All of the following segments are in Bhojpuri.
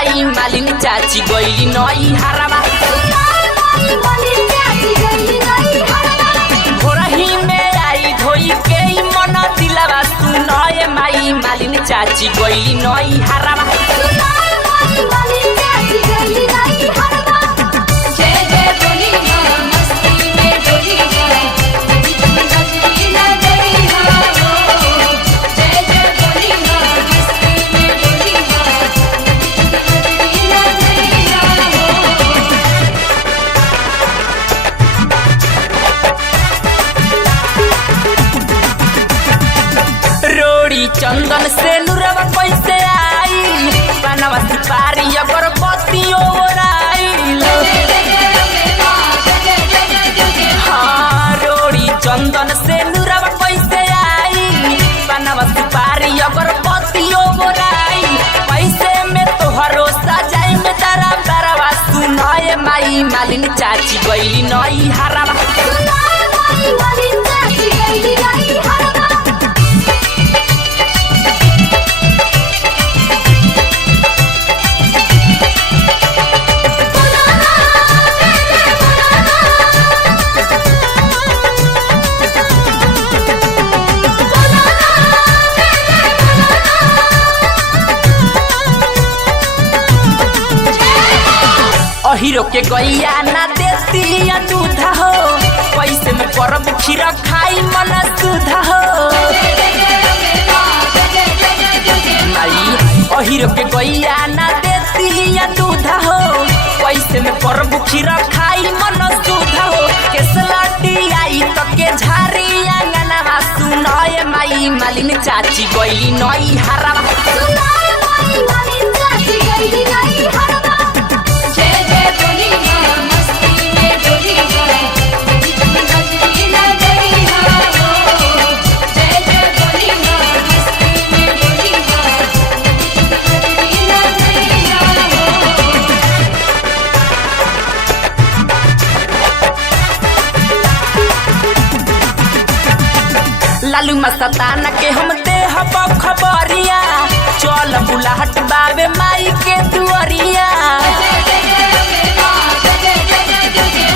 माई मालिन चाची गइली नई हरवा भोरही में आई धोई के मन दिलवा सुनाए माई मालिन चाची गइली नई हरवा चंदन से नुरवा कैसे आई बनवा सुपारी अगरबत्ती ओराइल हाँ रोड़ी चंदन से नुरवा कैसे आई बनवा सुपारी अगरबत्ती ओराइल पैसे में तोहरो सजाई में तारा बरवा सुनाए माई मालिन चाची गइली नई हरवा हीरो के गैया ना देती दूध हो पैसे में परब खीर खाई मन सुध हो माई हीरो के गैया ना देती दूध हो पैसे में परब खीर खाई मन सुध हो केसलटी आई तो के झारी आंगनवा सुनाए माई मालिन चाची गइली नई हरवा लालू मस्ताना के हम देह खबरिया चल बुलाहट बाबे माई के दुआरिया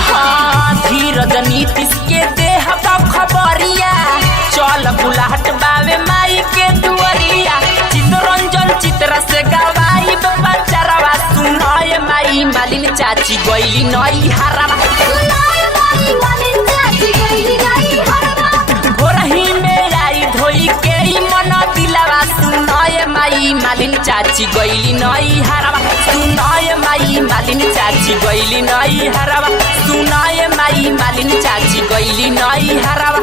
हाँ धीरज नीतीश के देह खबरिया चल बुलाहट बाबे माई के दुआरिया चितरंजन चित्र से गवाई बचरवा सुनाए माई मालिन चाची गइली नई हरवा भोरही में आई धोई के मन दिलवा सुनाए माई मालिन चाची गइली नई हरवा सुनाए माई मालिन चाची गइली नई हरवा सुनाए माई मालिन चाची गइली नई हरवा